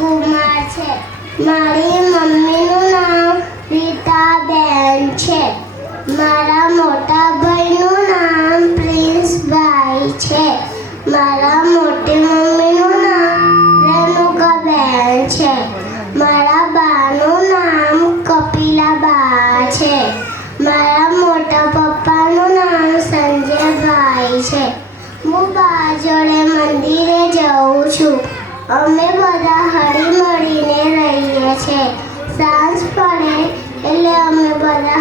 કુમાર છે. મારી મમ્મીનું નામ રીતાબેન છે. મારા મોટા ભાઈનું નામ પ્રિન્સભાઈ છે. મારા મોટી મમ્મીનું નામ રેણુકાબેન છે. મારા બાનું નામ કપિલાબા છે. મારા મોટા પપ્પાનું નામ સંજયભાઈ છે. હું બા જોડે મંદિરે જાઉં છું. અમે બધા હળી મળીને રહીએ છીએ. સાંજ પડે એટલે અમે બધા